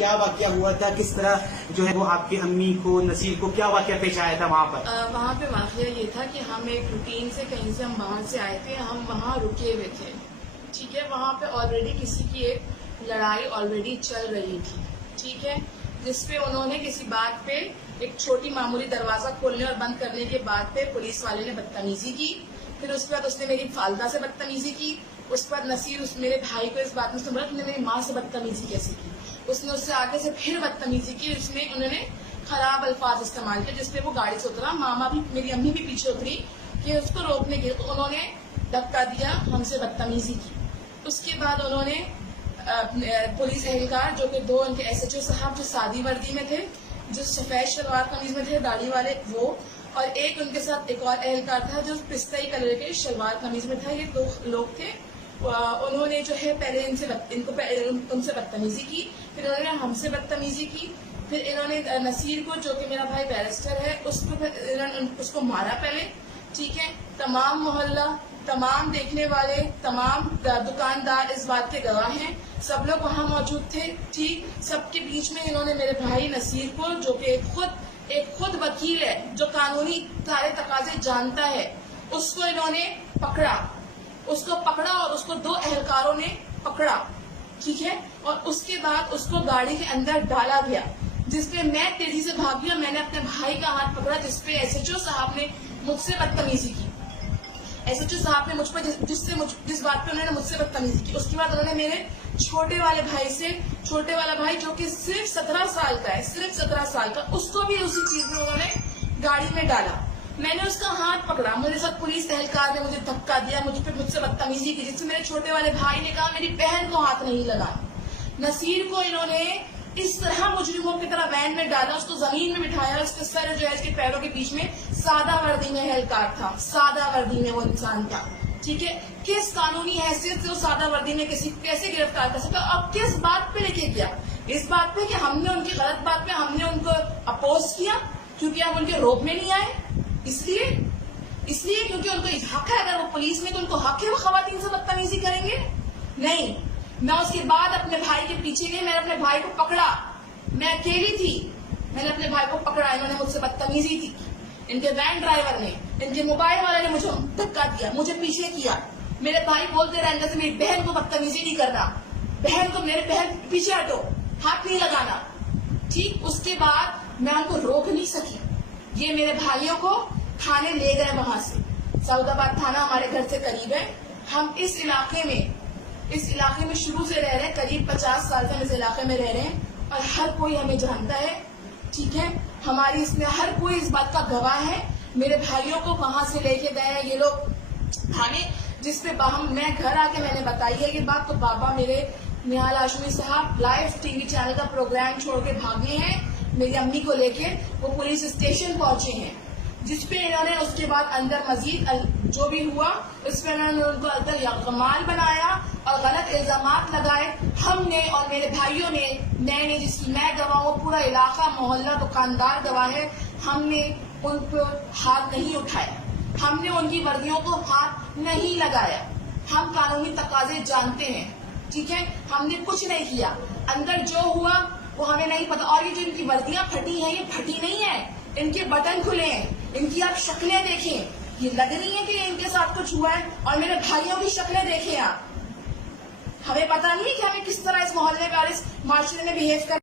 کیا واقعہ ہوا تھا, کس طرح جو ہے وہ آپ کی امی کو, نصیر کو کیا واقعہ پیش آیا تھا وہاں پر؟ وہاں پہ واقعہ یہ تھا کہ ہم ایک روٹین سے کہیں سے ہم باہر سے آئے تھے, ہم وہاں رکے ہوئے تھے. ٹھیک ہے, وہاں پہ آلریڈی کسی کی ایک لڑائی آلریڈی چل رہی تھی. ٹھیک ہے, جس پہ انہوں نے کسی بات پہ ایک چھوٹی معمولی دروازہ کھولنے اور بند کرنے کے بعد پہ پولیس والے نے بدتمیزی کی. پھر اس کے بعد اس نے میری والدہ سے بدتمیزی کی. اس پر نصیر میرے بھائی کو اس بات میں بولا کہ میری ماں سے بدتمیزی کیسے کی. اس نے اس سے آگے سے پھر بدتمیزی کی. اس میں انہوں نے خراب الفاظ استعمال کیے, جس پہ وہ گاڑی سے اترا. ماما بھی, میری امی بھی پیچھے اتری کہ اس کو روکنے کے, تو انہوں نے دھکا دیا, ہم سے بدتمیزی کی. اس کے بعد انہوں نے پولیس اہلکار جو کہ دو ان کے ایس ایچ او صاحب جو سادی وردی میں تھے, جو سفید شلوار قمیض میں تھے داڑھی والے, وہ اور ایک ان کے ساتھ ایک اور اہلکار تھا جو پستائی کلر کے شلوار قمیض میں تھا. یہ دو لوگ تھے. انہوں نے جو ہے پہلے ان سے بدتمیزی کی, پھر انہوں نے ہم سے بدتمیزی کی, پھر انہوں نے نصیر کو جو کہ میرا بھائی بیرسٹر ہے اس کو مارا پہلے. ٹھیک ہے, تمام محلہ, تمام دیکھنے والے, تمام دکاندار اس بات کے گواہ ہیں. سب لوگ وہاں موجود تھے. ٹھیک, سب کے بیچ میں انہوں نے میرے بھائی نصیر کو, جو کہ ایک خود وکیل ہے, جو قانونی سارے تقاضے جانتا ہے, اس کو انہوں نے پکڑا. اس کو پکڑا اور اس کو دو اہلکاروں نے پکڑا. ٹھیک ہے, اور اس کے بعد اس کو گاڑی کے اندر ڈالا گیا, جس پہ میں تیزی سے بھاگ گیا. میں نے اپنے بھائی کا ہاتھ پکڑا, جس پہ ایس ایچ او صاحب نے مجھ سے بدتمیزی کی. ایس ایچ او صاحب نے مجھ پر جس بات پہ انہوں نے مجھ سے بدتمیزی کی. اس کے بعد انہوں نے میرے چھوٹے والے بھائی سے, چھوٹے والا بھائی جو کہ صرف 17 سال کا ہے, صرف 17 سال کا, اس کو بھی اسی چیز میں انہوں نے گاڑی میں ڈالا. میں نے اس کا ہاتھ پکڑا, میرے ساتھ پولیس اہلکار نے مجھے دھکا دیا, مجھ سے بدتمیزی کی, جس سے میرے چھوٹے والے بھائی نے کہا میری بہن کو ہاتھ نہیں لگا. نصیر کو انہوں نے اس طرح مجرموں کی طرح وین میں ڈالا, اس کو زمین میں بٹھایا, اس کے سر جو ہے اس کے پیروں کے بیچ میں سادہ وردی میں اہلکار تھا, سادہ وردی میں وہ انسان تھا. ٹھیک ہے, کس قانونی حیثیت سے وہ سادہ وردی میں کسی کیسے گرفتار کر سکتا, اب کس بات پہ لے کے گیا؟ اس بات پہ کہ ہم نے ان کی غلط بات پہ ہم نے ان کو اپوز کیا کیونکہ ہم ان کے روپ میں نہیں آئے, اس لیے کیونکہ ان کو حق ہے, اگر وہ پولیس میں تو ان کو حق ہے وہ خواتین سے بدتمیزی کریں گے. نہیں, میں اس کے بعد اپنے بھائی کے پیچھے گئی, میں نے اپنے بھائی کو پکڑا, میں اکیلی تھی, میں نے اپنے بھائی کو پکڑا. انہوں نے مجھ سے بدتمیزی کی, ان کے وین ڈرائیور نے, ان کے موبائل والے نے مجھے دھکا دیا, مجھے پیچھے کیا. میرے بھائی بولتے رہے اندر سے میری بہن کو بدتمیزی نہیں کرنا, بہن کو, میرے بہن پیچھے ہٹو, ہاتھ نہیں لگانا. ٹھیک, اس کے بعد میں ان کو روک نہیں سکی. یہ میرے بھائیوں کو تھانے لے گئے وہاں سے. سعود آباد تھانہ ہمارے گھر سے قریب ہے. ہم اس علاقے میں شروع سے رہ رہے ہیں, قریب 50 سال سے ہم اس علاقے میں رہ رہے ہیں, اور ہر کوئی ہمیں جانتا ہے. ٹھیک ہے, ہماری اس میں ہر کوئی اس بات کا گواہ ہے. میرے بھائیوں کو وہاں سے لے کے گئے ہیں یہ لوگ تھانے, جس پہ میں گھر آ کے میں نے بتائی ہے یہ بات, تو بابا میرے نہال ہاشمی صاحب لائیو ٹی وی چینل کا پروگرام چھوڑ کے بھاگے ہیں میری امی کو لے کے. وہ پولیس اسٹیشن پہنچے ہیں, جس پہ انہوں نے اس کے بعد اندر مزید جو بھی ہوا اس پہ انہوں نے ان کو اندر یرغمال بنایا اور غلط الزامات لگائے. ہم نے اور میرے بھائیوں نے, میں نے, جس کی میں گواہ ہوں, پورا علاقہ محلہ دکاندار گواہ ہے, ہم نے ان پر ہاتھ نہیں اٹھایا, ہم نے ان کی وردیوں کو ہاتھ نہیں لگایا. ہم قانونی تقاضے جانتے ہیں. ٹھیک ہے, ہم نے کچھ نہیں کیا. اندر جو ہوا وہ ہمیں نہیں پتا. اور یہ جو ان کی وردیاں پھٹی ہیں, یہ پھٹی نہیں ہے, ان کے بٹن کھلے ہیں. ان کی آپ شکلیں دیکھیں, یہ لگ رہی ہے کہ ان کے ساتھ کچھ ہوا ہے. اور میرے بھائیوں کی شکلیں دیکھیں آپ. ہمیں پتا نہیں ہے کہ ہمیں کس طرح اس محلے میں اور اس معاشرے میں بہیو کر